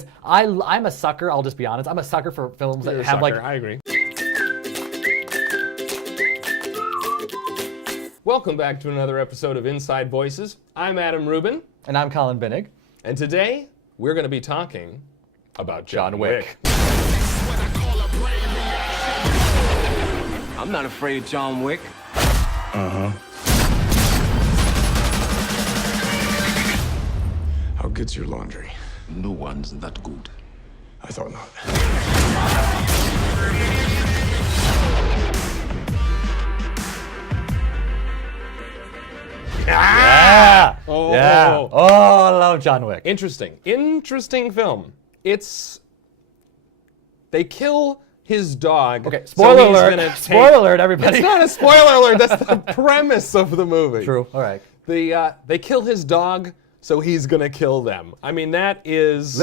because I'm a sucker. I'll just be honest. I'm a sucker for films that have like. I agree. Welcome back to another episode of Inside Voices. I'm Adam Rubin. And I'm Colin Binnig. And today, we're going to be talking about John Wick. I'm not afraid of John Wick. Uh-huh. How good's your laundry? No one's that good. I thought not. Yeah! Oh, yeah. oh. Oh, I love John Wick. Interesting film. They kill his dog. Okay, spoiler alert. Gonna Spoiler alert, everybody. It's not a spoiler alert. That's the premise of the movie. True. All right. They kill his dog, so he's gonna kill them. I mean, that is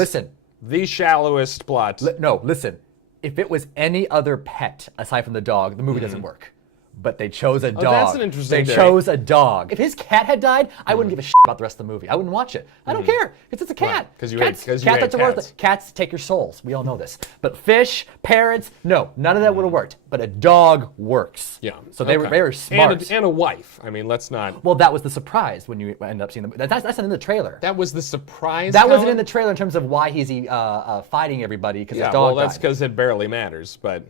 the shallowest plot. No, listen. If it was any other pet aside from the dog, the movie doesn't work. But they chose a dog. That's an interesting They theory. chose a dog. If his cat had died, I wouldn't give a shit about the rest of the movie. I wouldn't watch it. I don't care. It's a cat. Because you cats, hate cats. cats. Cats take your souls. We all know this. But fish, parrots, no, none of that would have worked. But a dog works. Yeah. So they were smart. And a wife. I mean, let's not. Well, that was the surprise when you end up seeing them. That's not in the trailer. That was the surprise. That wasn't Colin? in the trailer in terms of why he's fighting everybody because his Yeah, dog well, that's died. because it barely matters, but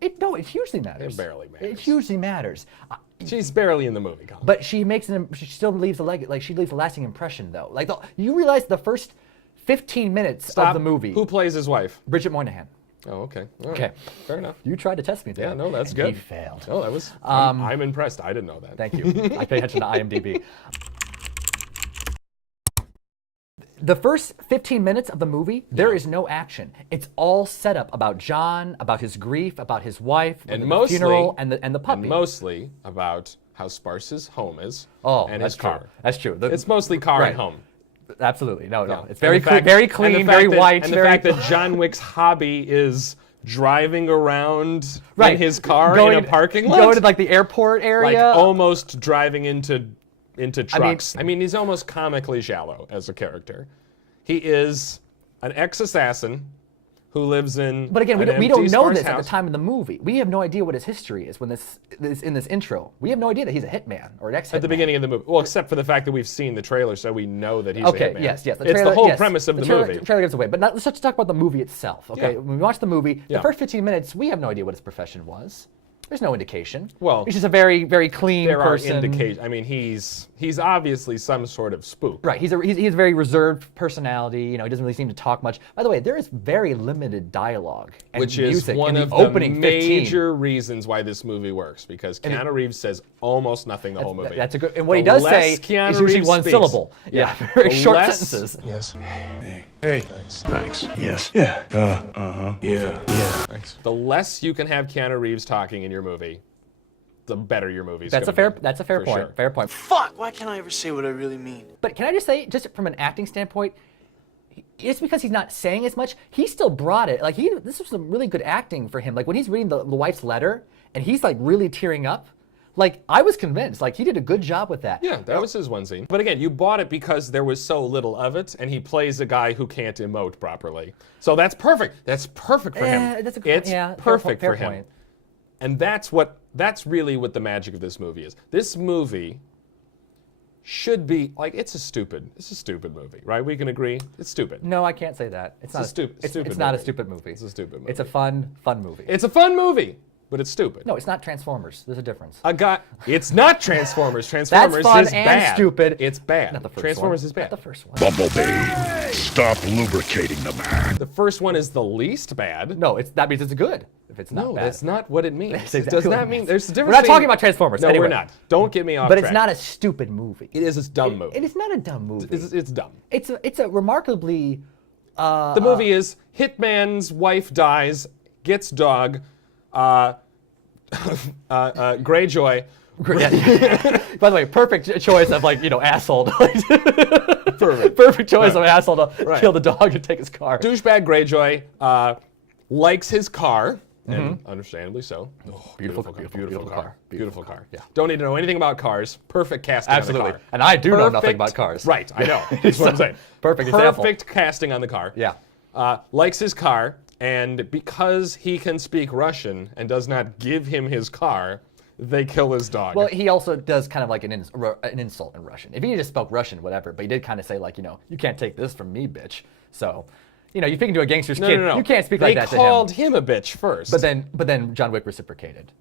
It hugely matters. It barely matters. It hugely matters. she's barely in the movie, Colin. But she still leaves a lasting impression though. Like you realize the first 15 minutes of the movie. Who plays his wife? Brigid Moynihan. Oh, okay. All right. Okay. Fair enough. You tried to test me there. Yeah, no, that's and good. He failed. Oh, that was. I'm impressed. I didn't know that. Thank you. I pay attention to IMDb. The first 15 minutes of the movie, there is no action. It's all set up about John, about his grief, about his wife, And the mostly, funeral, and the puppy. And mostly about how sparse his home is. Oh, and that's his car. true. That's true. It's mostly car Right. and home. Absolutely. No. Yeah. It's very clean, very white. And the fact that John Wick's hobby is driving around Right. in his car Going- in a parking lot. Going to like the airport area. Like almost driving into trucks. I mean, he's almost comically shallow as a character. He is an ex-assassin who lives in. But again, we an don't empty, know sparse this at house. the time of the movie. We have no idea what his history is when this in this intro. We have no idea that he's a hitman or an ex-hitman. At the beginning of the movie. Well, except for the fact that we've seen the trailer, so we know that he's a Okay, hitman. yes. It's trailer, the whole yes, premise of the trailer, movie. The trailer gives away. But let's just talk about the movie itself, okay? Yeah. When we watch the movie, Yeah. the first 15 minutes, we have no idea what his profession was. There's no indication. Well, he's just a very, very clean There person. are indications. I mean, he's obviously some sort of spook. Right, he's a very reserved personality. You know, he doesn't really seem to talk much. By the way, there is very limited dialogue and Which is music one in of the opening the 15. major reasons why this movie works, because Keanu Reeves says almost nothing the whole movie. That's a good. And what he The does less say Keanu is usually Reeves one speaks. syllable. Yeah, Yeah. very The short less- sentences. Yes. Hey. Thanks. Yes. Yeah. Yeah. Thanks. The less you can have Keanu Reeves talking in your movie, the better your movie's That's a gonna fair. be, That's a fair for point. sure. Fair point. Fuck, why can't I ever say what I really mean? But can I just say, just from an acting standpoint, it's because he's not saying as much. He still brought it. Like this was some really good acting for him. Like when he's reading the wife's letter and he's like really tearing up. Like I was convinced. Like he did a good job with that. Yeah, that was his one scene. But again, you bought it because there was so little of it, and he plays a guy who can't emote properly. So that's perfect. That's perfect for him. That's a good, It's yeah, perfect fair for him. point. And that's really what the magic of this movie is. This movie should be like it's a stupid movie, right? We can agree. It's stupid. No, I can't say that. It's not a stupid It's movie. not a stupid movie. It's a stupid movie. It's a fun movie. It's a fun movie, but it's stupid. No, it's not Transformers. There's a difference. It's not Transformers. Transformers fun is and bad. stupid. It's bad. Not the first Transformers one. is bad. Not the first one. Bumblebee, stop lubricating the man. The first one is the least bad. No, that means it's good. If it's not No, bad. that's not what it means. That's It exactly does what not it mean means. there's a difference. We're not between- talking about Transformers. No, Anyway. we're not. Don't get me off But track. it's not a stupid movie. It is a dumb movie. It is not a dumb movie. It's dumb. It's a remarkably. The movie is Hitman's wife dies, gets dog, Greyjoy. By the way, perfect choice of asshole. Perfect. Perfect choice of asshole to Right. kill the dog and take his car. Douchebag Greyjoy likes his car, and understandably so. Oh, Beautiful car. car. Beautiful car. Yeah. Don't need to know anything about cars. Perfect casting Absolutely. on the car. And I do know nothing Perfect- about cars. Right, I know. That's what I'm saying. Perfect example. Perfect casting on the car. Yeah. likes his car, and because he can speak Russian and does not give him his car, they kill his dog. Well, he also does kind of like an insult in Russian. If he just spoke Russian, whatever, but he did kind of say like, you can't take this from me, bitch. So, you're speaking to a gangster's kid. No. You can't speak like that to him. They called him a bitch first. But then John Wick reciprocated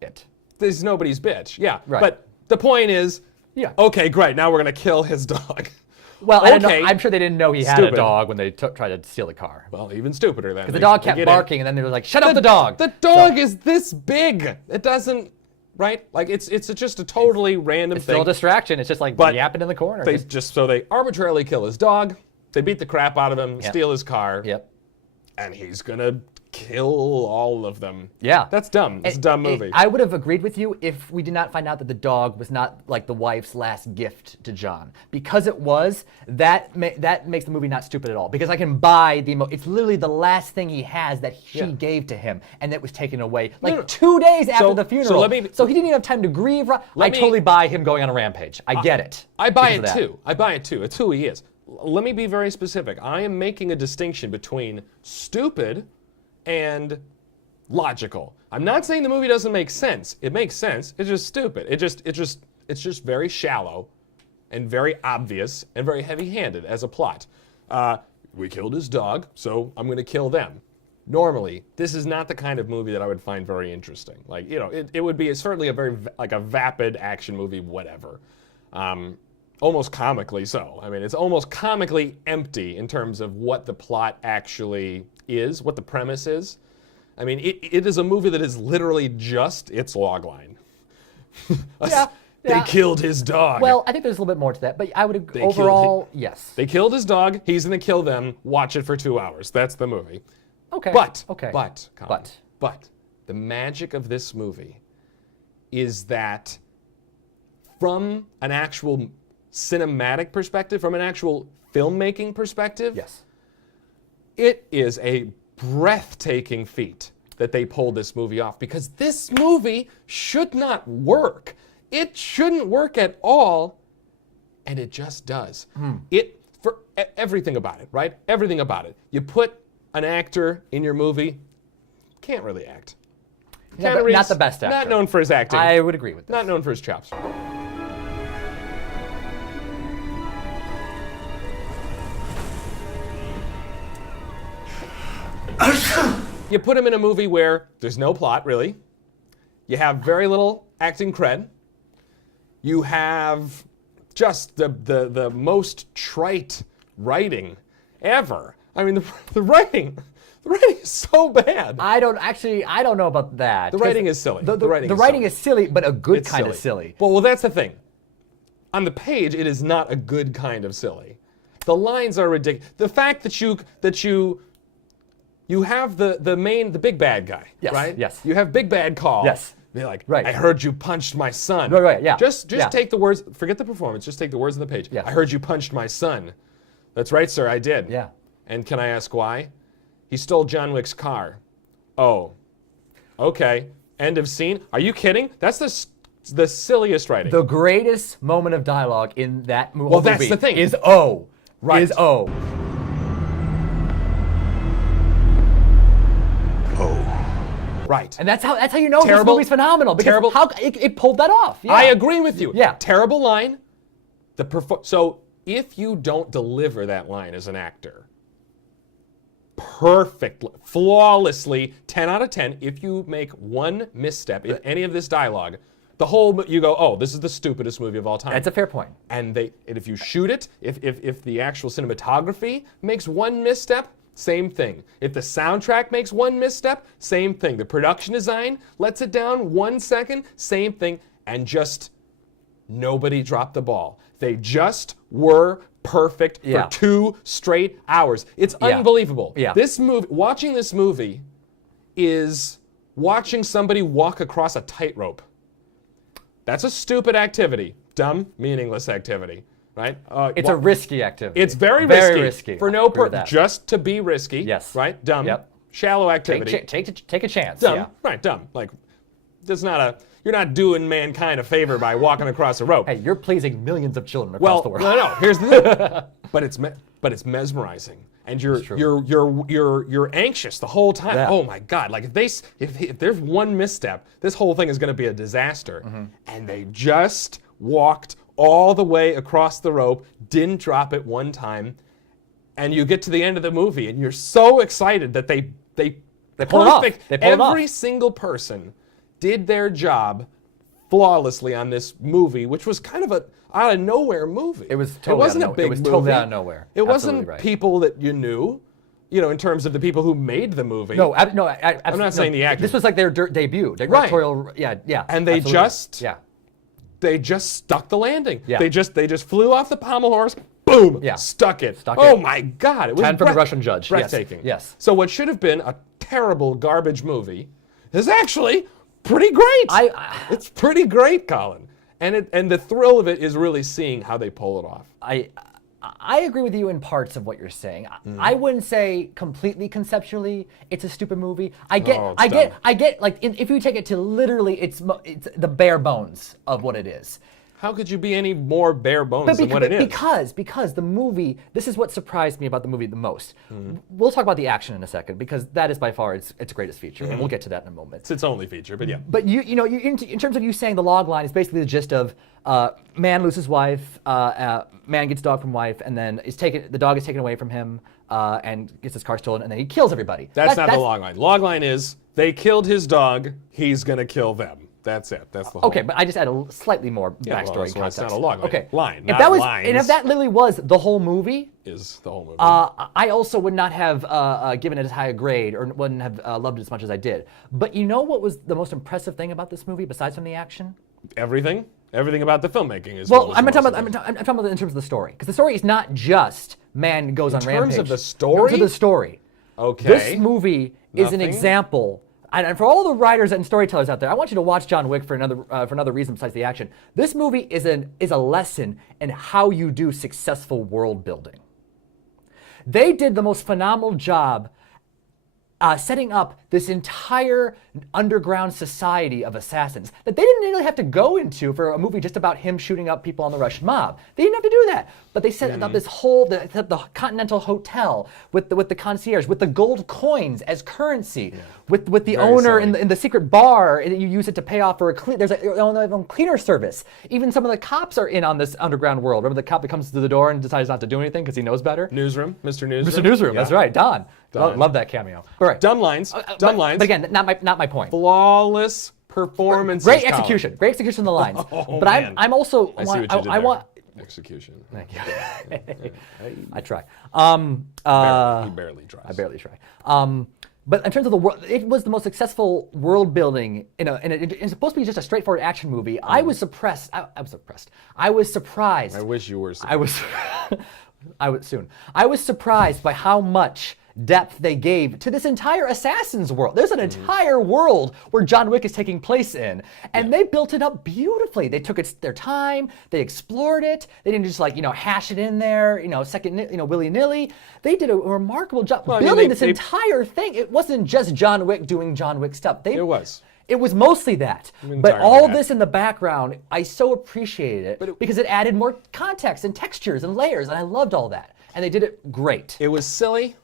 it. There's nobody's bitch. Yeah. Right. But the point is, Yeah. okay, great. Now we're going to kill his dog. Well, Okay. I'm sure they didn't know he had Stupid. a dog when they tried to steal the car. Well, even stupider then. Because the dog kept barking, and then they were like, shut up the dog! The dog is this big. It doesn't, right? Like, it's just a totally random It's thing. still a distraction. It's just like But yapping in the corner. They arbitrarily kill his dog. They beat the crap out of him, Yep. steal his car. Yep. And he's going to kill all of them. Yeah. That's dumb. It's a dumb movie. I would have agreed with you if we did not find out that the dog was not like the wife's last gift to John. Because it was, that makes the movie not stupid at all. Because I can buy it's literally the last thing he has that she gave to him, and that was taken away like 2 days after the funeral. So he didn't even have time to grieve. I totally buy him going on a rampage. I get it. I buy it because of that. too. I buy it too. It's who he is. Let me be very specific. I am making a distinction between stupid and logical. I'm not saying the movie doesn't make sense. It makes sense. It's just stupid. It's just very shallow and very obvious and very heavy-handed as a plot. We killed his dog, so I'm going to kill them. Normally, this is not the kind of movie that I would find very interesting. Like, it would be certainly a very like a vapid action movie, whatever. Almost comically so. I mean, it's almost comically empty in terms of what the plot actually is, what the premise is. I mean, it is a movie that is literally just its logline. They killed his dog. Well, I think there's a little bit more to that, but I would overall, yes. They killed his dog. He's going to kill them. Watch it for 2 hours. That's the movie. Okay. But the magic of this movie is that from an actual cinematic perspective, from an actual filmmaking perspective, Yes. it is a breathtaking feat that they pulled this movie off, because this movie should not work. It shouldn't work at all, and it just does. For everything about it, right? Everything about it. You put an actor in your movie, can't really act. Yeah, Keanu but Reeves, not the best actor. Not known for his acting. I would agree with this. Not known for his chops. You put him in a movie where there's no plot, really. You have very little acting cred. You have just the most trite writing ever. I mean, the writing is so bad. I don't know about that. The writing is silly. The writing writing is silly, but a good It's kind of silly. Well, that's the thing. On the page, it is not a good kind of silly. The lines are ridiculous. The fact that you have the big bad guy, Yes, right? yes. You have big bad call. Yes. Be like, Right. I heard you punched my son. Right, yeah. Just Yeah. take the words, forget the performance, just take the words on the page. Yes. I heard you punched my son. That's right, sir, I did. Yeah. And can I ask why? He stole John Wick's car. Oh, okay. End of scene. Are you kidding? That's the silliest writing. The greatest moment of dialogue in that movie. Well, that's the thing. Is O. Right. Is O. Right. And that's how you know Terrible- this movie's phenomenal. Because terrible- how it pulled that off. Yeah. I agree with you. Yeah. Terrible line. So if you don't deliver that line as an actor perfectly, flawlessly, 10 out of 10, if you make one misstep in any of this dialogue, you go, oh, this is the stupidest movie of all time. That's a fair point. And if you shoot it, if the actual cinematography makes one misstep, same thing. If the soundtrack makes one misstep, same thing. The production design lets it down 1 second, same thing. And just nobody dropped the ball. They just were perfect Yeah. for 2 straight hours. It's unbelievable. Yeah. Watching this movie is watching somebody walk across a tightrope. That's a stupid activity. Dumb, meaningless activity. Right? It's a risky activity. It's very risky. For no Agree with purpose. that. Just to be risky. Yes. Right? Dumb. Yep. Shallow activity. Take a chance. Dumb. Yeah. Right, dumb. Like, you're not doing mankind a favor by walking across a rope. Hey, you're pleasing millions of children across the world. No. Here's the thing. But it's mesmerizing. and you're anxious the whole time. Yeah. Oh my God! Like if there's one misstep, this whole thing is going to be a disaster. And they just walked all the way across the rope, didn't drop it one time, and you get to the end of the movie, and you're so excited that they pull it off. perfect. They pull it off. Every single person did their job flawlessly on this movie, which was kind of a out of nowhere movie. It was totally wasn't out of a big It was movie. totally out of nowhere. It Absolutely wasn't right. people that you knew, in terms of the people who made the movie. No, I'm not saying the actors. This was like their debut, directorial. Yeah. And they absolutely. just Yeah. they just stuck the landing. Yeah. They just flew off the pommel horse, boom, Yeah. stuck it. Stuck Oh it. my God, it was 10 from the Russian judge. Yes. breathtaking. Yes. So what should have been a terrible garbage movie is actually pretty great. It's pretty great, Colin. And the thrill of it is really seeing how they pull it off. I agree with you in parts of what you're saying. I wouldn't say completely conceptually it's a stupid movie. I get like if you take it to literally it's the bare bones of what it is. How could you be any more bare bones than what it is? Because the movie, this is what surprised me about the movie the most. We'll talk about the action in a second because that is by far its greatest feature, and we'll get to that in a moment. It's its only feature, but yeah. But in terms of you saying the log line is basically the gist of man loses wife, man gets dog from wife, and then the dog is taken away from him and gets his car stolen, and then he kills everybody. That's not the log line. Log line is they killed his dog, he's gonna kill them. That's it. That's the whole. Okay, but I just add a slightly more backstory and that's why context. it's not a log line. Okay, Line, if not that was, lines. and if that literally was the whole movie, Is the whole movie. I also would not have given it as high a grade or wouldn't have loved it as much as I did. But you know what was the most impressive thing about this movie besides from the action? Everything about the filmmaking is. Well, what was I'm the talking most about in terms of the story, because the story is not just man goes on rampage. terms of the story? In terms of the story. Okay. This movie is an Nothing? example. And for all the writers and storytellers out there, I want you to watch John Wick for another reason besides the action. This movie is a lesson in how you do successful world building. They did the most phenomenal job setting up this entire underground society of assassins that they didn't really have to go into for a movie just about him shooting up people on the Russian mob. They didn't have to do that. But they set up this whole, the Continental Hotel with the concierge, with the gold coins as currency, with the Very owner silly. in the secret bar, and you use it to pay off for there's a cleaner service. Even some of the cops are in on this underground world. Remember the cop that comes to the door and decides not to do anything because he knows better? Newsroom, Mr. Newsroom. Mr. Newsroom, Yeah. that's right, Don. Don. Love that cameo. All right. Dumb lines. But again, not my point. Flawless performance. Great execution. Great execution of the lines. Oh, but man. I'm also I see what you did I there. want. Execution. Thank you. I try. He barely tries. I barely try. But in terms of the world, it was the most successful world building. It's supposed to be just a straightforward action movie. I was suppressed. I was suppressed. I was surprised. I wish you were. I was. I would soon. I was surprised by how much depth they gave to this entire Assassin's world. There's an entire world where John Wick is taking place in, and they built it up beautifully. They took their time. They explored it. They didn't just hash it in there, willy nilly. They did a remarkable job building this entire thing. It wasn't just John Wick doing John Wick stuff. It was. It was mostly that. But Entirely all that. this in the background, I so appreciated it because it added more context and textures and layers, and I loved all that. And they did it great. It was silly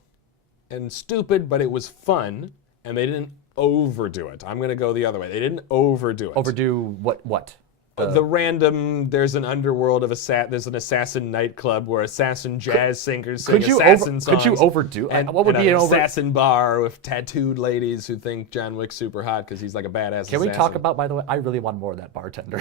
and stupid, but it was fun, and they didn't overdo it. I'm going to go the other way. They didn't overdo it. Overdo what? The random, there's an underworld of there's an assassin nightclub where assassin jazz singers sing assassin songs. Could you overdo? And, what would and be an an over? assassin bar with tattooed ladies who think John Wick's super hot because he's like a badass Can we assassin. talk about? By the way, I really want more of that bartender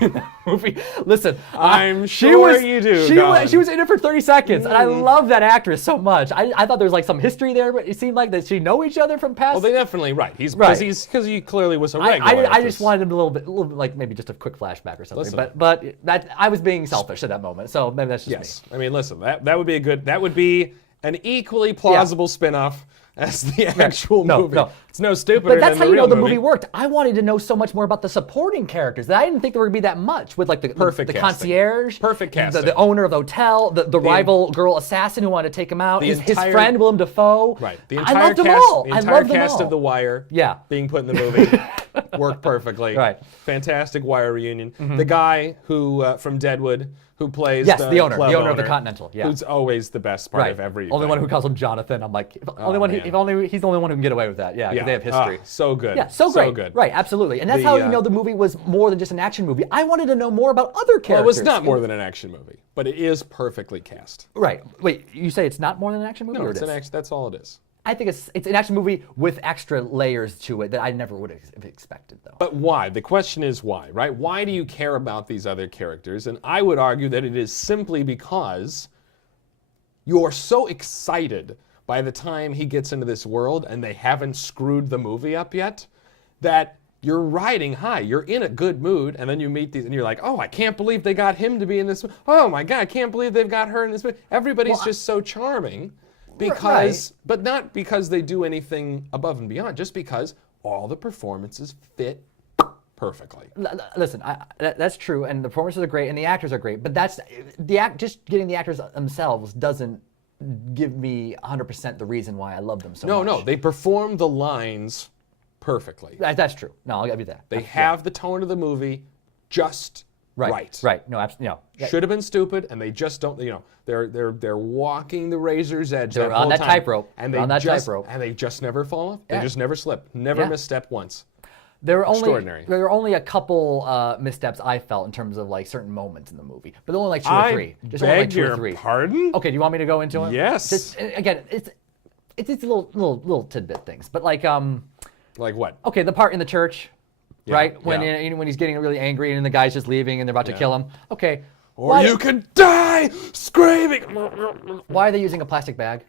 in that movie. Listen, I'm sure you do, Colin. She was in it for 30 seconds, and I love that actress so much. I thought there was some history there, but it seemed like that she know each other from past. Well, they definitely He's Right. because he clearly was a I regular. just wanted him a little bit like maybe just a quick flashback or something. Listen. But that I was being selfish at that moment, so maybe that's just Yes, I mean, listen, that would be an equally plausible spin-off as the actual movie. No. It's no stupider But that's than how the you know real the movie worked. I wanted to know so much more about the supporting characters that I didn't think there would be that much with like the Perfect casting. concierge, Perfect casting. the owner of the hotel, the rival girl assassin who wanted to take him out, his friend Willem Dafoe. Right. The I entire loved them cast, all. the I entire loved them cast all. of The Wire being put in the movie worked perfectly. Right. Fantastic Wire reunion. The guy who from Deadwood who plays the owner club of the Continental. Yeah. Who's always the best part of every. Only one who calls him Jonathan. I'm like, only one. If only he's the only one who can get away with that. Yeah, because they have history. So good. Yeah, so great. So good. Right, absolutely. And that's how you know the movie was more than just an action movie. I wanted to know more about other characters. Well, it was not more than an action movie, but it is perfectly cast. Right. Wait, you say it's not more than an action movie? No, or it's it an is? action. That's all it is. I think it's an action movie with extra layers to it that I never would have expected, though. But why? The question is why, right? Why do you care about these other characters? And I would argue that it is simply because you're so excited by the time he gets into this world and they haven't screwed the movie up yet that you're riding high. You're in a good mood, and then you meet these, and you're like, oh, I can't believe they got him to be in this. Oh my God, I can't believe they've got her in this movie. Everybody's just so charming. Because, but not because they do anything above and beyond, just because all the performances fit perfectly. Listen, that's true, and the performances are great, and the actors are great. But that's just getting the actors themselves doesn't give me 100% the reason why I love them so much. No, they perform the lines perfectly. That's true. No, I'll give you that. They have the tone of the movie just right. Right. No, absolutely. No. Should have been stupid, and they just don't. You know, they're walking the razor's edge. They're that on whole that time, tightrope. and They're on that just, tightrope. and they just never fall off. They Yeah. just never slip. Never misstep once. There were Extraordinary. only a couple missteps I felt in terms of like certain moments in the movie, but only like two or three. Just only like beg two or your three. pardon? Okay, do you want me to go into them? Yes. Just, again, it's little tidbit things, but like Like what? okay, the part in the church, right? When yeah. when he's getting really angry and the guy's just leaving and they're about to kill him. Okay. Or you could die screaming. Why are they using a plastic bag?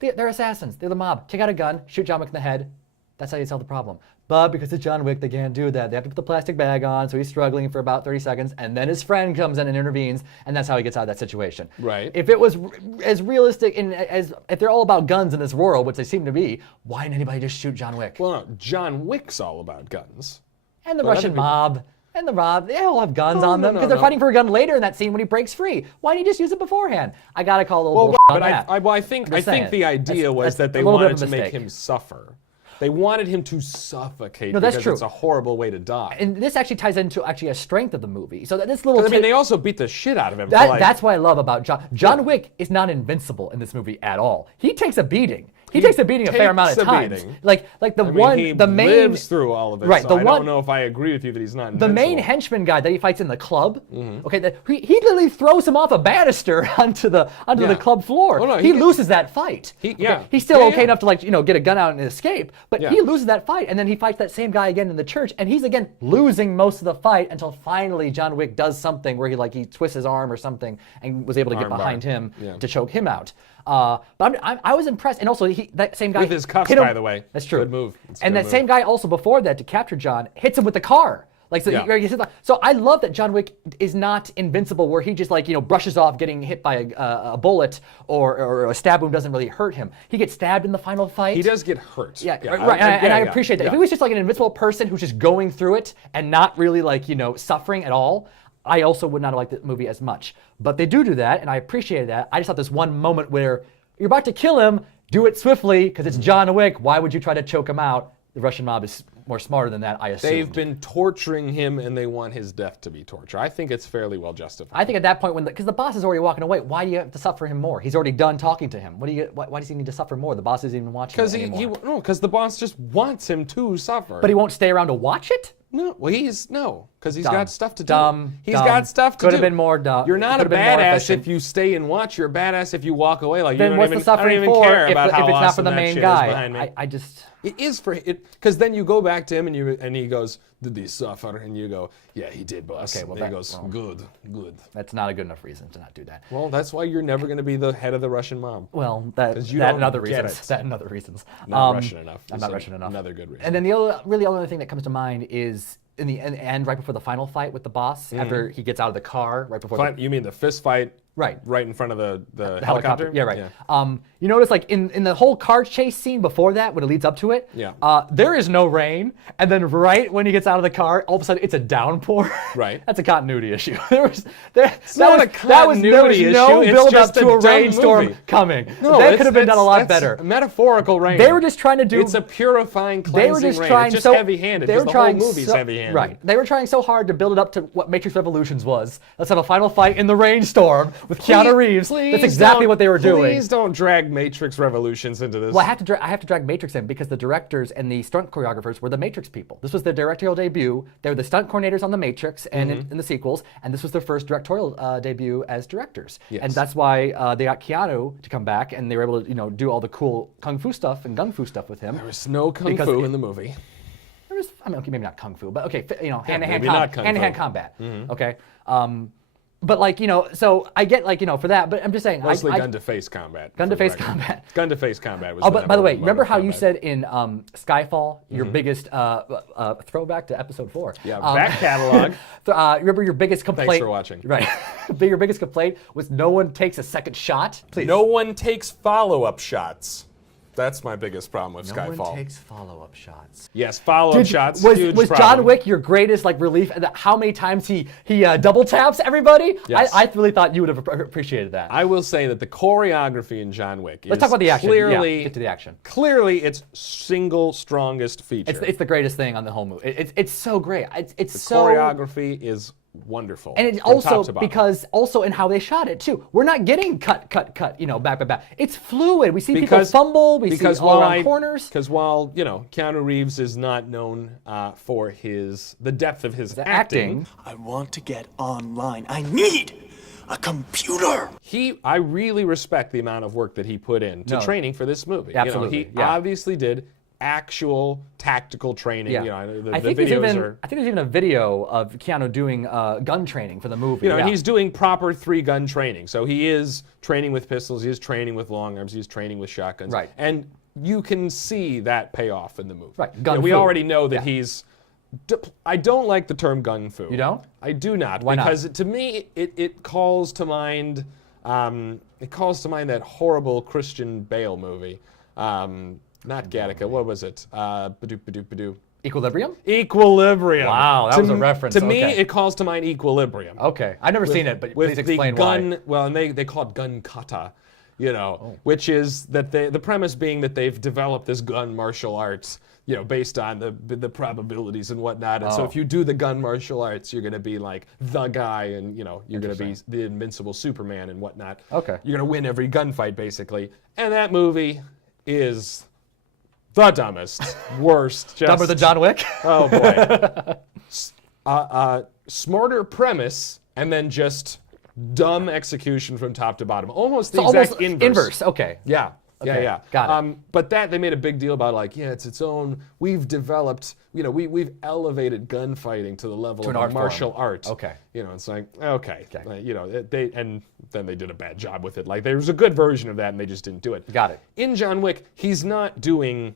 They're assassins. They're the mob. Take out a gun, shoot John Wick in the head. That's how you solve the problem. But because it's John Wick, they can't do that. They have to put the plastic bag on, so he's struggling for about 30 seconds, and then his friend comes in and intervenes, and that's how he gets out of that situation. Right. If it was as realistic and as if they're all about guns in this world, which they seem to be, why didn't anybody just shoot John Wick? Well, no, John Wick's all about guns. And the Well, Russian that'd be- mob. And the mob, they all have guns No, on them no, because no, they're fighting for a gun later in that scene when he breaks free. Why didn't he just use it beforehand? I gotta call a little bullshit on but that. I think Just the saying. idea was That's that they a little bit wanted of a to make mistake. him suffer. They wanted him to suffocate No, that's because true. it's a horrible way to die. And this actually ties into actually a strength of the movie. So that this little I mean, tid- they also beat the shit out of him. for like, that's what I love about John Wick is not invincible in this movie at all. He takes a beating. He takes a beating a fair amount of takes a times. beating. Like he the main lives through all of it. Right, so the I one- don't know if I agree with you that he's not the main invincible. henchman guy that he fights in the club. Okay, he literally throws him off a banister onto the club floor. Oh, no, he he loses that fight. yeah. He's still Yeah, okay yeah. enough to get a gun out and escape, but Yeah. he loses that fight, and then he fights that same guy again in the church, and he's again losing most of the fight until finally John Wick does something where he twists his arm or something and was able to get Arm behind bar. him Yeah. to choke him out. But I was impressed, and also that same guy With his cuffs, hit him- by the way. That's true. Good move. It's a And good that move. same guy also before that to capture John hits him with the car. So I love that John Wick is not invincible, where he just brushes off getting hit by a bullet or a stab wound doesn't really hurt him. He gets stabbed in the final fight. He does get hurt. Yeah, right. And I appreciate that. Yeah. If he was just like an invincible person who's just going through it and not really suffering at all, I also would not have liked the movie as much. But they do that, and I appreciated that. I just thought this one moment where you're about to kill him, do it swiftly because it's John Wick. Why would you try to choke him out? The Russian mob is more smarter than that, I assume. They've been torturing him, and they want his death to be torture. I think it's fairly well justified. I think at that point, because the boss is already walking away, why do you have to suffer him more? He's already done talking to him. Why does he need to suffer more? The boss isn't even watching it anymore. Because the boss just wants him to suffer. But he won't stay around to watch it? No, well, because he's Dumb. got stuff to do. Dumb. He's got stuff to do. Could have been more dumb. You're not a Could've been more badass efficient. if you stay and watch. You're a badass if you walk away. Like Then you don't what's even, the suffering I don't even for care if about how it's not for awesome the that main shit guy? is behind me. I just... It is for it, because then you go back to him and he goes, "Did he suffer?" And you go, "Yeah, he did, boss." Okay, well, and he goes, "Good." That's not a good enough reason to not do that. Well, that's why you're never going to be the head of the Russian mob. Well, that 'Cause you and don't other get reasons. it. That and other reasons. Not Russian enough. I'm is not Russian enough. Another good reason. And then the other thing that comes to mind is in the end, right before the final fight with the boss, after he gets out of the car, right before. You mean the fist fight Right. Right in front of the helicopter. Yeah, right. Yeah. You notice like in the whole car chase scene before that, when it leads up to it, there is no rain, and then right when he gets out of the car, all of a sudden it's a downpour. Right. That's a continuity issue. It's not a continuity issue. No It's build up just to a dumb rainstorm movie. coming. No, that could have been done a lot that's better. Metaphorical rain. They were just trying to do. It's a purifying, They cleansing were just rain. trying It's just so heavy-handed. They were Because the whole trying movie's so, heavy-handed. Right. They were trying so hard to build it up to what Matrix Revolutions was. Let's have a final fight in the rainstorm with Keanu Reeves. That's exactly what they were doing. Please don't drag Matrix Revolutions into this. Well, I have to drag Matrix in because the directors and the stunt choreographers were the Matrix people. This was their directorial debut. They were the stunt coordinators on the Matrix and in the sequels, and this was their first directorial debut as directors. Yes. And that's why they got Keanu to come back, and they were able to do all the cool kung fu stuff and gung fu stuff with him. There was no kung fu in the movie. There was, I mean, okay, maybe not kung fu, but okay, hand-to-hand combat. Okay. But like, so I get like, for that, but I'm just saying. Mostly gun-to-face combat. Gun-to-face combat. Gun-to-face combat was. Oh, but by the way, remember how you combat. said in Skyfall, your biggest throwback to episode 4? Yeah, back catalog. Remember your biggest complaint? Thanks for watching. Right. Your biggest complaint was no one takes a second shot? Please. No one takes follow-up shots. That's my biggest problem with Skyfall. No one takes follow-up shots. Yes, follow-up shots. Was huge John problem. Wick your greatest relief? How many times he double taps everybody? Yes. I really thought you would have appreciated that. I will say that the choreography in John Wick Let's talk about the action. Clearly, Get to the action. Clearly, its single strongest feature. It's the greatest thing on the whole movie. It's so great. It's the so choreography is wonderful. And it's from also top to bottom. because in how they shot it too. We're not getting cut, back by back. It's fluid. We see people fumble. We see all around corners. Because while Keanu Reeves is not known for the depth of his acting, I want to get online. I need a computer. I really respect the amount of work that he put into training for this movie. Absolutely, He obviously did actual tactical training. Yeah. The I think videos there's even a video of Keanu doing gun training for the movie. and he's doing proper 3-gun training. So he is training with pistols, he is training with long arms, he's training with shotguns. Right. And you can see that payoff in the movie. Right. We Gun fu. already know that he's. I don't like the term gun fu. You don't? I do not. Why not? Because to me, it calls to mind. It calls to mind that horrible Christian Bale movie. Not Gattaca. What was it? Badoo. Equilibrium? Equilibrium. Wow, that was a reference. To me, Okay. it calls to mind Equilibrium. Okay, I've never seen it, but please explain why. Well, and they call it gun kata, which is that the premise being that they've developed this gun martial arts, based on the probabilities and whatnot. And so if you do the gun martial arts, you're going to be like the guy, and you're going to be the invincible Superman and whatnot. Okay. You're going to win every gunfight basically. And that movie is the dumbest, worst. Dumber than John Wick? Oh boy. Smarter premise and then just dumb execution from top to bottom. Almost the exact inverse. Okay. Yeah. Okay, Yeah. got it. But they made a big deal about it's its own. We've developed. We've elevated gunfighting to the level To an of art martial form. art. Okay. It's like okay. And then they did a bad job with it. Like there was a good version of that, and they just didn't do it. Got it. In John Wick, he's not doing.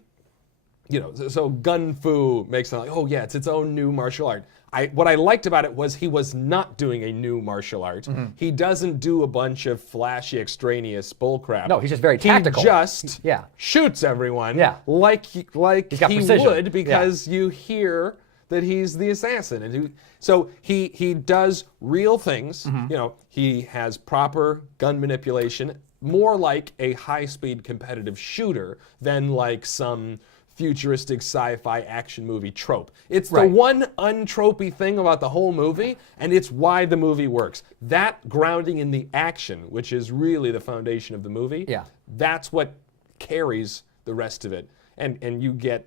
So gun fu makes it like, oh yeah, it's its own new martial art. What I liked about it was he was not doing a new martial art. Mm-hmm. He doesn't do a bunch of flashy, extraneous bullcrap. No, he's just very tactical. He just Yeah. shoots everyone got like he precision. would because you hear that he's the assassin. And so he does real things. Mm-hmm. He has proper gun manipulation, more like a high-speed competitive shooter than like some futuristic sci-fi action movie trope. It's the one untropey thing about the whole movie, and it's why the movie works. That grounding in the action, which is really the foundation of the movie, that's what carries the rest of it. And you get,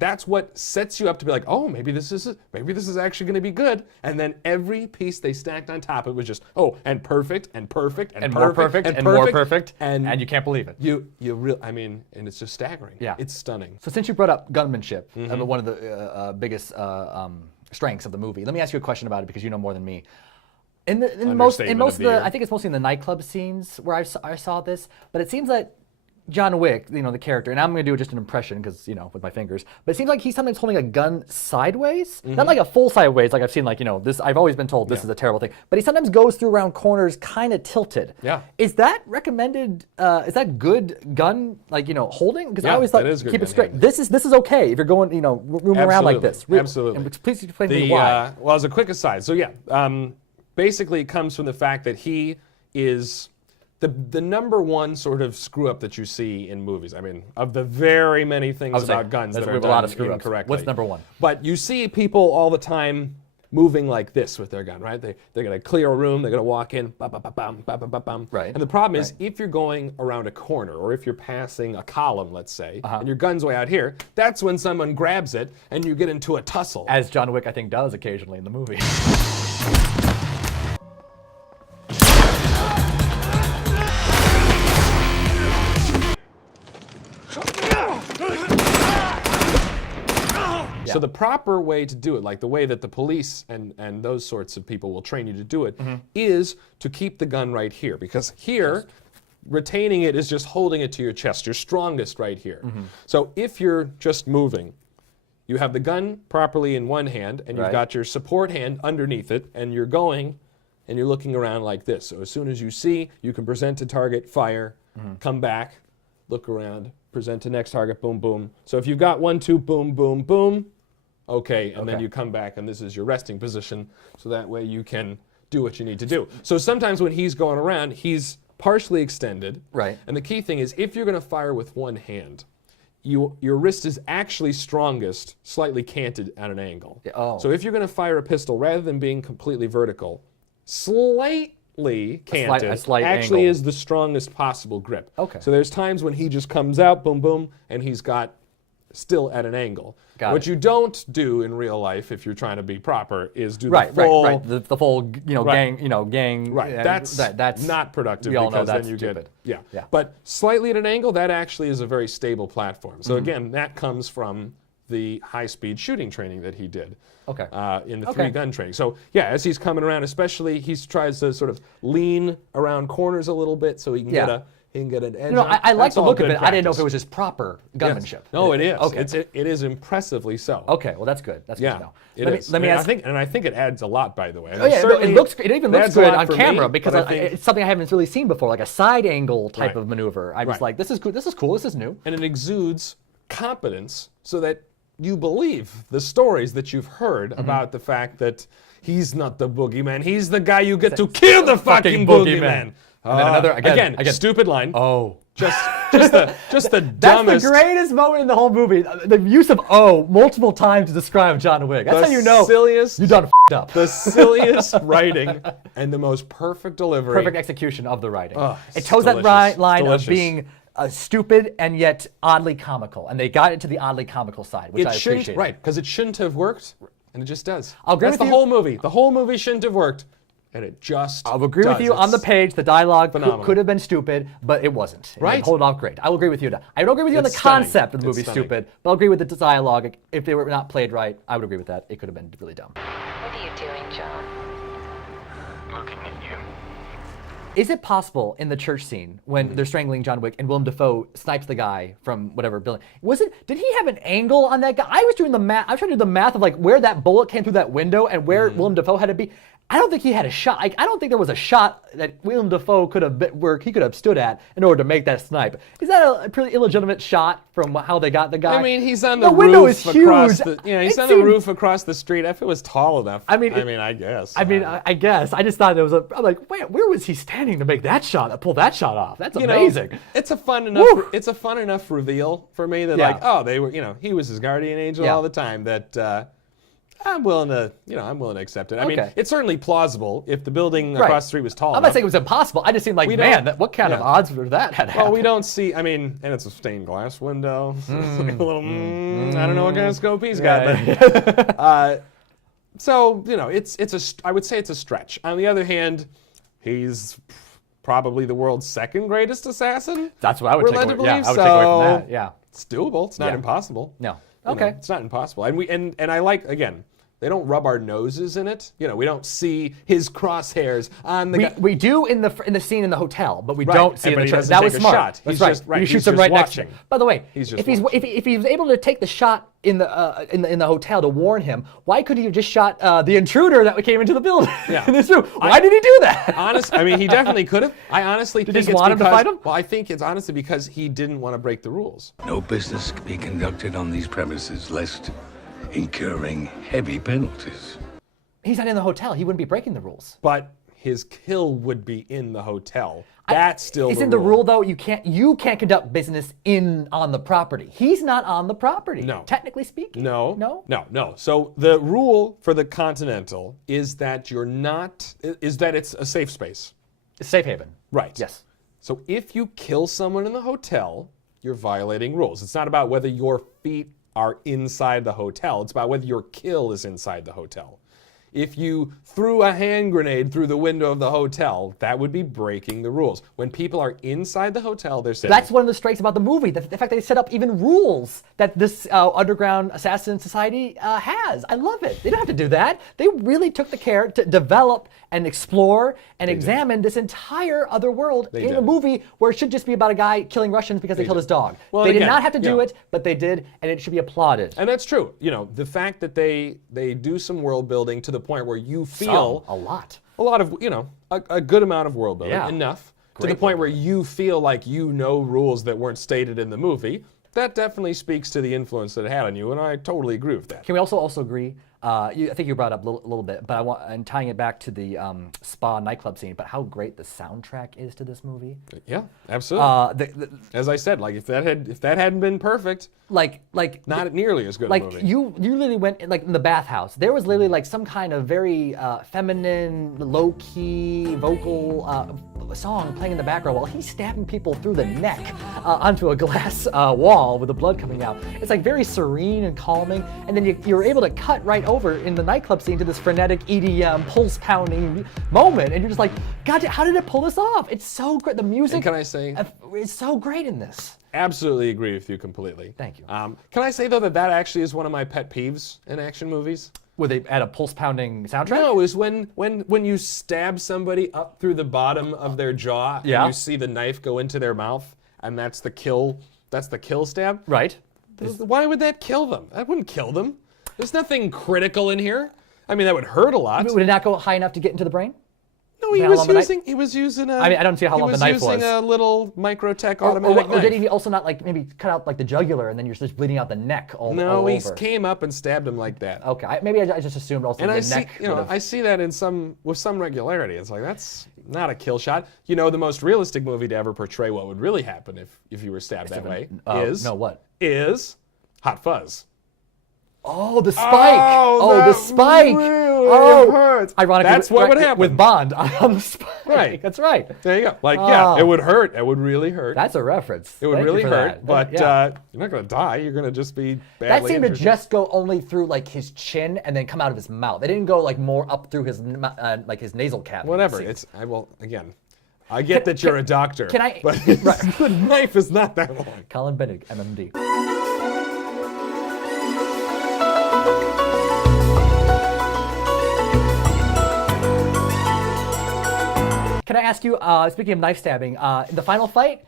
that's what sets you up to be like, oh, maybe this is actually going to be good. And then every piece they stacked on top, it was just, and perfect, and perfect, and more perfect, and more perfect, and you can't believe it. And it's just staggering. Yeah. It's stunning. So since you brought up gunmanship, one of the biggest strengths of the movie, let me ask you a question about it because you know more than me. In most of the, I think it's mostly in the nightclub scenes where I saw this, but it seems that John Wick, the character, and I'm going to do just an impression because, with my fingers, but it seems like he's sometimes holding a gun sideways. Not like a full sideways, like I've seen, this, I've always been told this is a terrible thing, but he sometimes goes through around corners kind of tilted. Yeah. Is that recommended, is that good gun, holding? Because I always thought, that is good keep it gun straight. handling. This is okay if you're going, rooming around like this. Absolutely. And please explain to me why. Well, as a quick aside, so basically it comes from the fact that he is the number one sort of screw up that you see in movies. I mean, of the very many things about guns that are done incorrectly. What's number one? But you see people all the time moving like this with their gun, right? They're going to clear a room, they're going to walk in, ba-ba-ba-bum, ba-ba-ba-bum. Right. And the problem is, if you're going around a corner, or if you're passing a column, let's say, and your gun's way out here, that's when someone grabs it and you get into a tussle. As John Wick, I think, does occasionally in the movie. So the proper way to do it, like the way that the police and those sorts of people will train you to do it, is to keep the gun right here. Because here, retaining it is just holding it to your chest. You're strongest right here. So if you're just moving, you have the gun properly in one hand, and you've got your support hand underneath it, and you're going, and you're looking around like this. So as soon as you see, you can present to target, fire, come back, look around, present to next target, boom, boom. So if you've got 1, 2, boom, boom, boom, okay, and then you come back, and this is your resting position, so that way you can do what you need to do. So sometimes when he's going around, he's partially extended. Right. And the key thing is, if you're going to fire with one hand, your wrist is actually strongest, slightly canted at an angle. Oh. So if you're going to fire a pistol, rather than being completely vertical, slightly canted a slight actually angle is the strongest possible grip. Okay. So there's times when he just comes out, boom, boom, and he's got still at an angle. Got what it. you don't do in real life, if you're trying to be proper, is do the full... Right. The full, gang. Right, that's not productive, we all know because that's then you stupid. get... Yeah. But slightly at an angle, that actually is a very stable platform. So again, that comes from the high-speed shooting training that he did. Okay. In the three-gun training. So yeah, as he's coming around, especially, he tries to sort of lean around corners a little bit so he can get an edge. I like That's the all look of good it. I didn't know if practice. it was just proper gunmanship. Yes. No, it is. Okay. It is impressively so. Okay, well that's good. That's good to know. It is. Let me ask. I think it adds a lot, by the way. Oh yeah, it looks. It even looks good on camera because I think, it's something I haven't really seen before, like a side angle type of maneuver. I'm just like, this is cool. This is cool. This is new. and it exudes competence so that you believe the stories that you've heard about the fact that he's not the boogeyman. He's the guy you get to kill the fucking boogeyman. And then another again, stupid line. Oh. Just the That's dumbest. the greatest moment in the whole movie. The use of "oh" multiple times to describe John Wick. That's how you know silliest, you done f***ed up. the silliest writing and the most perfect delivery. Perfect execution of the writing. Oh, it toes delicious. that line Delicious. of being stupid and yet oddly comical, and they got it to the oddly comical side, which I appreciate. Right, because it shouldn't have worked, and it just does. I'll agree That's with the you. whole movie. The whole movie shouldn't have worked, and it just I'll agree with does. you on the It's page. The dialogue phenomenal. could have been stupid, but it wasn't. It Right. pulled it off great. I will agree with you. I don't agree with you on the It's stunning. concept of the It's movie stunning. stupid, but I'll agree with the dialogue. If they were not played right, I would agree with that. It could have been really dumb. What are you doing, John? Looking at you. Is it possible in the church scene when they're strangling John Wick and Willem Dafoe snipes the guy from whatever building? Did he have an angle on that guy? I was doing the math. I was trying to do the math of like where that bullet came through that window and where Willem Dafoe had to be. I don't think he had a shot. I don't think there was a shot that Willem Dafoe could have where he could have stood at in order to make that snipe. Is that a pretty illegitimate shot from how they got the guy? I mean, he's on the window roof is across huge. the. He's It on the seemed- roof across the street. If it was tall enough, I guess. I guess. I just thought it was I'm like, where was he standing to make that shot, pull that shot off? That's amazing. It's a fun enough. Woo. It's a fun enough reveal for me that Yeah. they were. He was his guardian angel Yeah. all the time. That I'm willing to accept it. I mean, Okay. it's certainly plausible if the building Right. across the street was tall I'm enough. not saying it was impossible. I just seemed like, We man, don't- what kind of yeah. odds were that had happened? Well, we don't see. I mean, and it's a stained glass window. So it's like a little. I don't know what kind of scope he's got. But, so I would say it's a stretch. On the other hand, he's probably the world's second greatest assassin. That's what I would we're take led away. to Yeah, believe. I would take away from So that. Yeah. it's doable. It's not Yeah. impossible. No. You know, Okay. it's not impossible. And I like, again, They don't rub our noses in it. You know, we don't see his crosshairs on the guy. We do in the scene in the hotel, but we Right, don't see but in the he trailer. doesn't That take was a smart. shot. That's He's right. just- right, He he's shoots him just right next to watching. him. By the way, He's just if he's if he's able to take the shot in the hotel to warn him, why could he have just shot the intruder that came into the building? Yeah. in this room? Why did he do that? I mean, he definitely could have. I honestly think just it's want him to because, fight him? Well, I think it's honestly because he didn't want to break the rules. No business can be conducted on these premises lest incurring heavy penalties. He's not in the hotel. He wouldn't be breaking the rules. But his kill would be in the hotel. That's still Isn't the rule though? You can't conduct business on the property. He's not on the property. No. Technically speaking. No. So the rule for the Continental is that it's a safe space. Safe haven. Right. Yes. So if you kill someone in the hotel, you're violating rules. It's not about whether your feet are inside the hotel. It's about whether your kill is inside the hotel. If you threw a hand grenade through the window of the hotel, that would be breaking the rules. When people are inside the hotel, they're safe. That's one of the strengths about the movie, the fact that they set up even rules that this underground assassin society has. I love it. They don't have to do that. They really took the care to develop and explore and examine this entire other world in a movie where it should just be about a guy killing Russians because they killed his dog. Well, they did again, not have to do yeah. it, but they did, and it should be applauded. And that's true. You know, the fact that they do some world building to the point where you feel a lot. a lot of, you know, a good amount of world building, Yeah. enough to Great the point world where you feel like you know rules that weren't stated in the movie. That definitely speaks to the influence that it had on you, and I totally agree with that. Can we also agree? I think you brought up a little bit, but and tying it back to the spa nightclub scene. But how great the soundtrack is to this movie. Yeah, absolutely. The As I said, like if that hadn't been perfect, not nearly as good a movie. you literally went in the bathhouse. There was literally like some kind of very feminine, low key vocal song playing in the background while he's stabbing people through the neck onto a glass wall with the blood coming out. It's like very serene and calming, and then you're able to cut right over in the nightclub scene to this frenetic EDM pulse pounding moment, and you're just like, God, how did it pull this off? It's so great. The music, And can I say, it's so great in this. absolutely agree with you completely. Thank you. Can I say though that actually is one of my pet peeves in action movies? Where they add a pulse pounding soundtrack? No, is when you stab somebody up through the bottom of their jaw, Yeah. and you see the knife go into their mouth, and that's the kill stab. Right. Why would that kill them? That wouldn't kill them. There's nothing critical in here. I mean, that would hurt a lot. Would it not go high enough to get into the brain? No, How long the knife- he was using a. I mean, I don't see how long the knife He was using was. a little Microtech Or automatic knife. did he also not like maybe cut out like the jugular and then you're just bleeding out the neck all No, he over? came up and stabbed him like that. Okay, maybe I just assumed also And the I see, neck. would've- I see that with some regularity. It's like that's not a kill shot. You know, the most realistic movie to ever portray what would really happen if you were stabbed that way is Hot Fuzz. Oh, the spike! Oh, the that spike! really hurts. Ironically, That's what would happen. with Bond on the spike. Right. That's right. There you go. Like, yeah, it would hurt. It would really hurt. That's a reference. It would Thank you really for hurt, that. but Yeah. you're not going to die. You're going to just be That badly seemed to injured. just go only through like his chin and then come out of his mouth. It didn't go like more up through his like his nasal cavity. Whatever. it seemed. Again, I get that you're a doctor. can I- But the knife is not that long. Colin Bennig, MMD. Can I ask you, speaking of knife stabbing, in the final fight,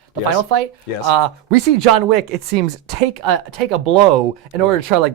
Yes. We see John Wick, it seems, take a blow in order to try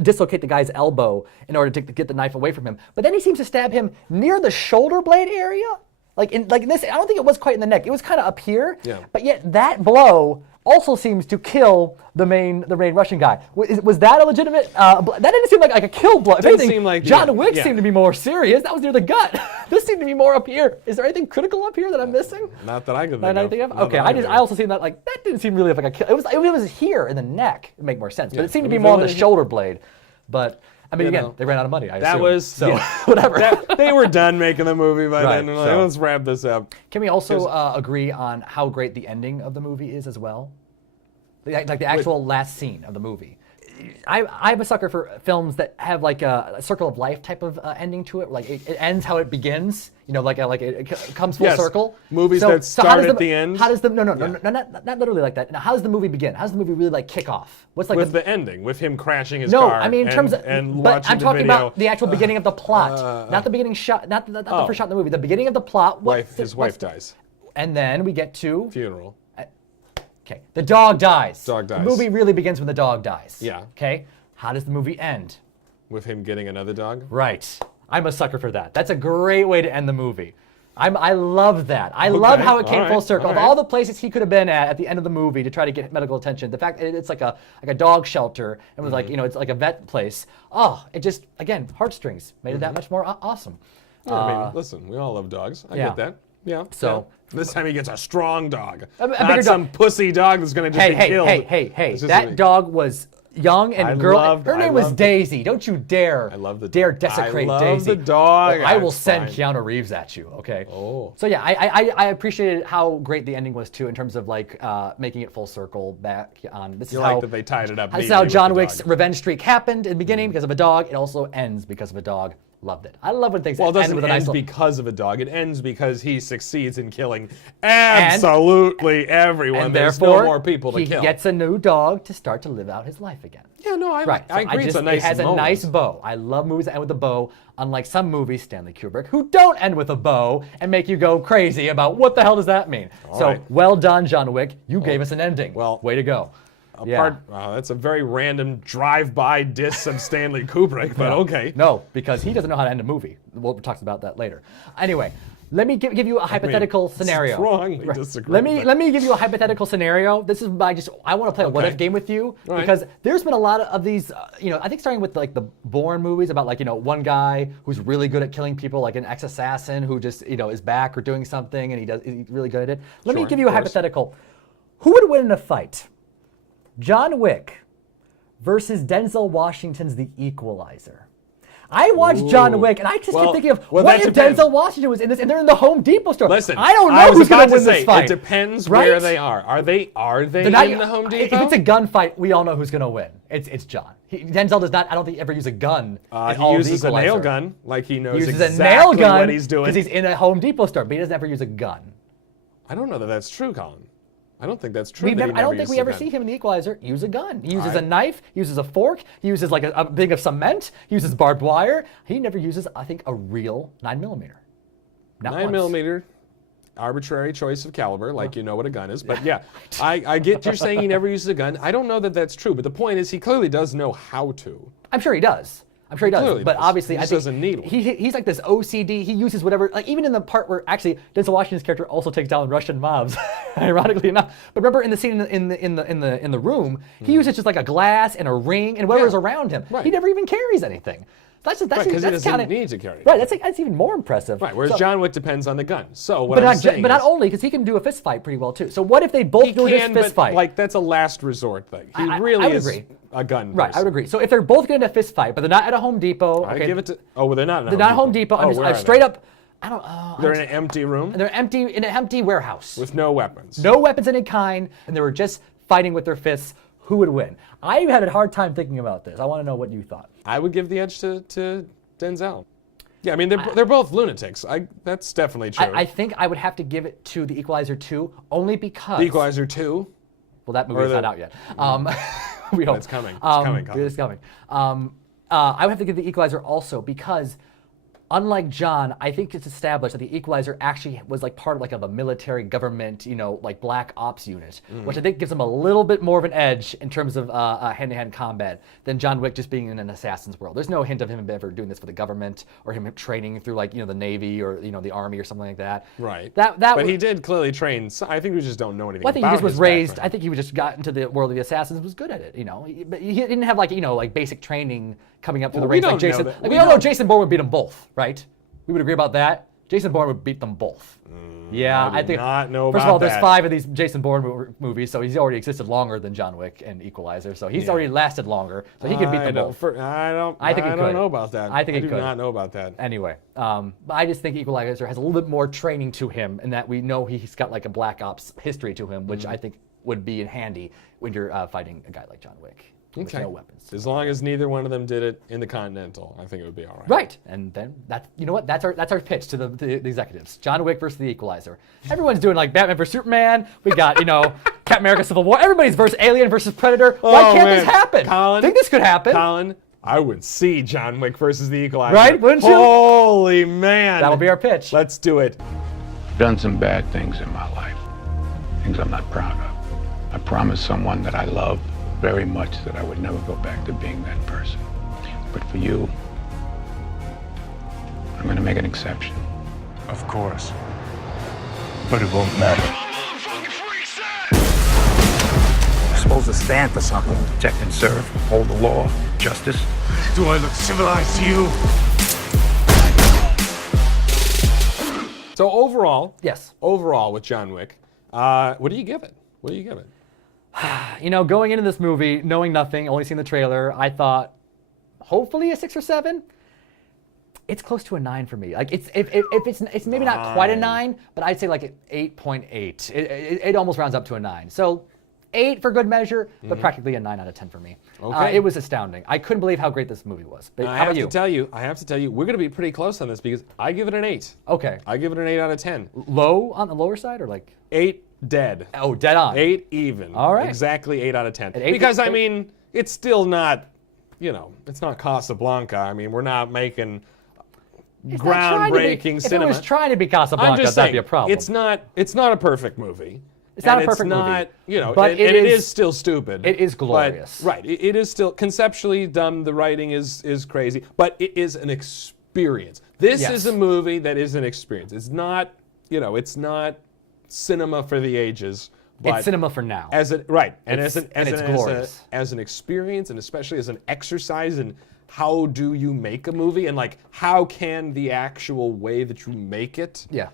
dislocate the guy's elbow in order to get the knife away from him. But then he seems to stab him near the shoulder blade area. Like in this, I don't think it was quite in the neck. It was kind of up here. Yeah. But yet that blow also seems to kill the main Russian guy. Was that a legitimate? That didn't seem like a kill blow. If Didn't anything, seem like- John yeah, Wick yeah. seemed to be more serious. That was near the gut. This seemed to be more up here. Is there anything critical up here that I'm missing? Not that I could That I think think of. of? Not Okay, that I could also seen that that didn't seem really like a kill. It was here in the neck. It'd make more sense. But Yeah, it seemed to it be was more on the really- shoulder blade. But I mean, You again, know, they ran out of money. I That assume. was so yeah. whatever. They were done making the movie by Right, then. And like, so- let's wrap this up. Can we also agree on how great the ending of the movie is as well? Like the actual last scene of the movie. I'm a sucker for films that have like a circle of life type of ending to it. Like it ends how it begins. You know, like it comes full Yes. circle. Movies that start how does at the end. How does no, not literally like that. Now, how does the movie begin? How does the movie really like kick off? What's like With the ending, with him crashing his no, car. I mean in and, terms of, and but watching I'm the talking video. about the actual beginning of the plot, not the beginning shot, not the first shot in the movie. The beginning of the plot. His wife dies. And then we get to Funeral. okay, the dog dies. Dog dies. The movie really begins when the dog dies. Yeah. Okay, how does the movie end? With him getting another dog. Right. I'm a sucker for that. That's a great way to end the movie. I love that. I love how it came full circle. Of all the places he could have been at the end of the movie to try to get medical attention, the fact that it's like a dog shelter and was like, it's like a vet place. Oh, it just, again, heartstrings made it that much more awesome. Yeah, I mean, listen, we all love dogs. I get that. Yeah. So this time he gets a strong dog. A bigger Not some dog. pussy dog that's going to just be killed. Hey. It's just That dog was young and her name was Daisy. Don't you dare. I love the dare dog. desecrate I love Daisy. the dog. Well, I will That's send fine. Keanu Reeves at you. Okay. Oh. So yeah, I appreciated how great the ending was too, in terms of like making it full circle back on. This You is like how that they tied it up. This is neatly how with John the Wick's dog. revenge streak happened in the beginning because of a dog. It also ends because of a dog. Loved it. I love when things Well, it end doesn't with a end nice little. because of a dog. It ends because he succeeds in killing absolutely everyone. And There's therefore, no more people to he kill. gets a new dog to start to live out his life again. Yeah, no, I Right. I So agree. It's a nice It has moment. a nice bow. I love movies that end with a bow, unlike some movies, Stanley Kubrick, who don't end with a bow and make you go crazy about what the hell does that mean. So right. well done, John Wick. You gave us an ending. well, way to go. Wow, that's a very random drive-by diss of Stanley Kubrick, but okay. No, because he doesn't know how to end a movie. We'll talk about that later. Anyway, let me give you a hypothetical scenario. Strongly disagree. Let me give you a hypothetical scenario. This is I want to play a what if game with you Right. because there's been a lot of these. I think starting with like the Bourne movies about like one guy who's really good at killing people, like an ex-assassin who just is back or doing something and he's really good at it. Let me Sure, give you a of course. hypothetical. Who would win in a fight? John Wick versus Denzel Washington's The Equalizer. I watched John Wick, and I just kept thinking of what that if depends. Denzel Washington was in this, and they're in the Home Depot store. Listen, I don't I know was who's going about to win say, this fight. It depends right? where they are. Are they They're not- in the Home Depot? If it's a gunfight, we all know who's going to win. It's John. Denzel does not. I don't think ever use a gun. in He all of The uses a nail Equalizer. gun, like he knows He uses exactly a nail gun what he's doing. because he's in a Home Depot store, but he doesn't ever use a gun. I don't know that that's true, Colin. I don't think that's true. I don't think we ever see him in The Equalizer use a gun. He uses a knife, he uses a fork, he uses like a thing of cement, he uses barbed wire. He never uses, I think, a real 9mm. Not 9mm, arbitrary choice of caliber, like you know what a gun is. But yeah, I get you're saying he never uses a gun. I don't know that that's true, but the point is he clearly does know how to. I'm sure he does. I'm sure he does, clearly but does. obviously He I just think doesn't need one. he's like this OCD. He uses whatever, like even in the part where actually Denzel Washington's character also takes down Russian mobs, ironically enough. But remember in the scene in the room, he uses just like a glass and a ring and whatever's around him. Right. He never even carries anything. That's Right, 'cause he that's doesn't kinda, need to carry Right, that's even more impressive. Right, whereas So- John Wick depends on the gun. So what but I'm not, saying but not is, only because he can do a fist fight pretty well too. So what if they both he do this can, fist but fight? like that's a last resort thing. He I really would is agree. a gun. Right, I would agree. So if they're both getting a fist fight, but they're not at a Home Depot, I okay, give it to. Oh, well, they're not. they're not Home Depot. Oh, where are I'm straight they? up. I don't. They're in an empty room They're empty in an empty warehouse with no weapons. no weapons of any kind, and they were just fighting with their fists. Who would win? I had a hard time thinking about this. I want to know what you thought. I would give the edge to Denzel. Yeah, I mean they're both lunatics. That's definitely true. I think I would have to give it to The Equalizer 2 only because. The Equalizer 2. Well, that movie's not out yet. We hope It's coming. It's coming, Colin. It's coming. I would have to give The Equalizer also because, unlike John, I think it's established that The Equalizer actually was like part of like of a military government, like black ops unit, which I think gives him a little bit more of an edge in terms of hand-to-hand combat than John Wick just being in an assassin's world. There's no hint of him ever doing this for the government or him training through like the Navy or the Army or something like that. Right. But he did clearly train. I think we just don't know anything. Well, I think about he just was his raised. background. I think he just got into the world of the assassins and was good at it. But he didn't have like basic training coming up through the we ranks don't like know Jason. that. Like, We we all know don't- Jason Bourne would beat them both, right? We would agree about that. Jason Bourne would beat them both. Yeah, I do not know First of about all, there's that. 5 of these Jason Bourne movies, so he's already existed longer than John Wick and Equalizer. So he's already lasted longer, so he could beat them both. I think he don't could. know about that. I think he do could. not know about that. Anyway, but I just think Equalizer has a little bit more training to him, and that we know he's got like a black ops history to him, which I think would be in handy when you're fighting a guy like John Wick. with no weapons. As long as neither one of them did it in the Continental, I think it would be all right. Right, and then you know what? That's our pitch to the executives. John Wick versus the Equalizer. Everyone's doing like Batman versus Superman. We got Captain America: Civil War. Everybody's versus Alien versus Predator. Why can't this happen? Colin, think this could happen? Colin, I would see John Wick versus the Equalizer. Right? Wouldn't you? Holy man! That'll be our pitch. Let's do it. I've done some bad things in my life, things I'm not proud of. I promised someone that I love very much that I would never go back to being that person. But for you, I'm gonna make an exception. Of course. But it won't matter. You're supposed to stand for something. Protect and serve, hold the law, justice. Do I look civilized to you? So overall, Yes. Overall with John Wick, what do you give it? What do you give it? Going into this movie, knowing nothing, only seeing the trailer, I thought, hopefully a 6 or 7. It's close to a 9 for me. Like if it's maybe not quite a 9, but I'd say like an 8.8. It almost rounds up to a 9. So 8 for good measure, but practically a 9 out of 10 for me. Okay. It was astounding. I couldn't believe how great this movie was. But I how have about you? I have to tell you, we're going to be pretty close on this because I give it an 8. Okay. I give it an 8 out of 10. Low on the lower side or like? 8 dead. Oh, dead on. 8 even. All right. Exactly 8 out of 10. At 8 Because, I mean, it's still not, it's not Casablanca. I mean, we're not making It's not trying to be- groundbreaking cinema. If it was trying to be Casablanca, I'm just that'd saying, be a problem. it's not a perfect movie. It's not And a perfect it's not, movie. But and it is still stupid. It is glorious. But, right. It is still conceptually dumb. The writing is crazy, but it is an experience. This Yes. is a movie that is an experience. It's not, it's not cinema for the ages. But It's cinema for now. as an right, and It's- as an and it's glorious. as an experience, and especially as an exercise in how do you make a movie, and like how can the actual way that you make it Yeah.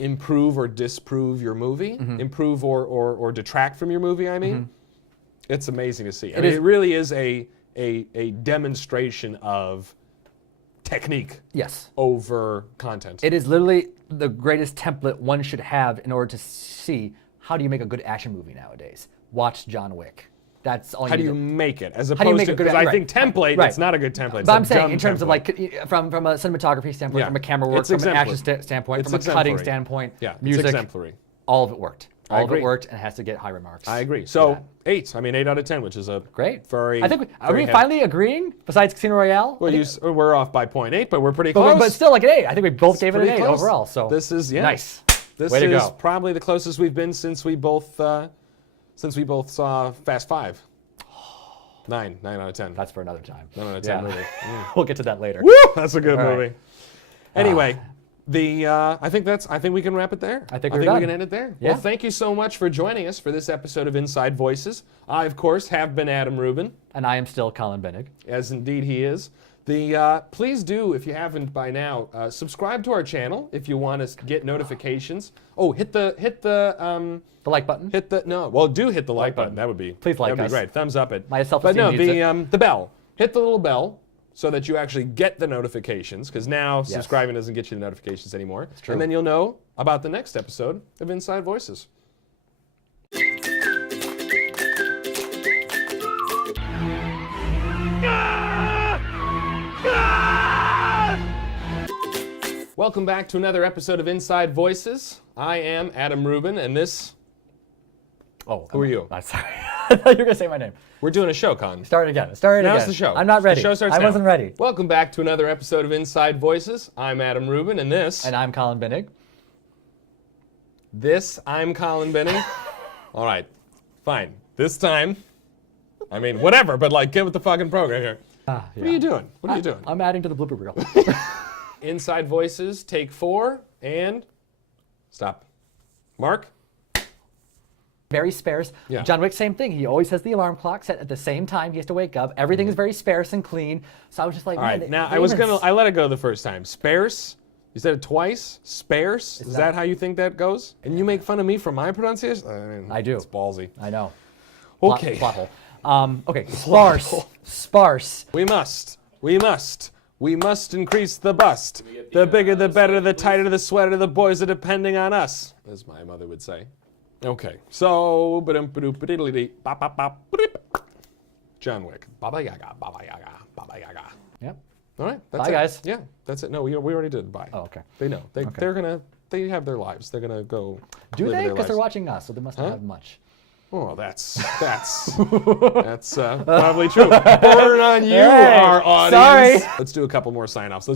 improve or disprove your movie, improve or detract from your movie. I mean, it's amazing to see. I mean, is- it really is a demonstration of technique Yes. over content. It is literally the greatest template one should have in order to see how do you make a good action movie nowadays. Watch John Wick. That's all How do need you to- make it? As do you opposed make to, a good- because I right, think template, right. it's not a good template. It's But a I'm saying dumb in terms of template. like from a cinematography standpoint, Yeah. from a camera work, It's from an action exemplary. standpoint, It's from a cutting exemplary. standpoint, Yeah, it's music, exemplary. all of it worked. I All of agree. it worked and has to get high remarks. I agree. for So that. 8. I mean, 8 out of 10, which is a Great. very. I think are very we heavy- finally agreeing besides Casino Royale? Well, I think- we're off by 0.8, but we're pretty close. but still like an 8. I think we both gave it an Pretty 8 close. overall. So This is nice. This Way to is go. probably the closest we've been since we both saw Fast 5. 9 out of 10. That's for another time. 9 out of 10 movie. We'll get to that later. Woo! That's a good All right. movie. Anyway, I think we can wrap it there. I think we we're done. can end it there. Yeah. Well, thank you so much for joining us for this episode of Inside Voices. I, of course, have been Adam Rubin, And I am still Colin Bennig. as indeed he is. Please do, if you haven't by now, subscribe to our channel if you want to get notifications. Oh, hit the The like button. hit the like button. That would be Please like that'd us. be great. Thumbs up it. My But self-esteem no, needs the bell. Hit the little bell so that you actually get the notifications. Because now subscribing doesn't get you the notifications anymore. true. And then you'll know about the next episode of Inside Voices. Welcome back to another episode of Inside Voices. I am Adam Rubin, and this. Oh, Who are you? I'm sorry. I thought you were gonna say my name. We're doing a show, Con. Start it again. Start it Now's again. the show. I'm not ready. The show starts I now. wasn't ready. Welcome back to another episode of Inside Voices. I'm Adam Rubin, and this. And I'm Colin Bennig. I'm Colin Benny. All right, fine. This time, I mean, whatever, but like, get with the fucking program here. What are you doing? What are you doing? I'm adding to the blooper reel. Inside Voices, take 4, and stop. Mark? Very sparse. Yeah. John Wick, same thing. He always has the alarm clock set at the same time. He has to wake up. Everything is very sparse and clean. So I was just like, All man, right, now I let it go the first time. Sparse? You said it twice? Sparse? Is that how you think that goes? And you make fun of me for my pronunciation? I mean, I do. It's ballsy. I know. Okay. Plot hole. Okay. Sparse. We must increase the bust. The bigger, the better, the tighter, the sweater, the boys are depending on us, as my mother would say. Okay, so, John Wick. Baba Yaga, Baba Yaga, Baba Yaga. Yep. All right. That's Bye, it. guys. Yeah, that's it. No, we already did. Bye. Oh, okay. They know. They're gonna. They have their lives. They're gonna go. Do live they? their Because they're lives. watching us, so they must not have much. Oh, that's probably true. Burn on you, Hey, our audience. sorry. Let's do a couple more sign-offs.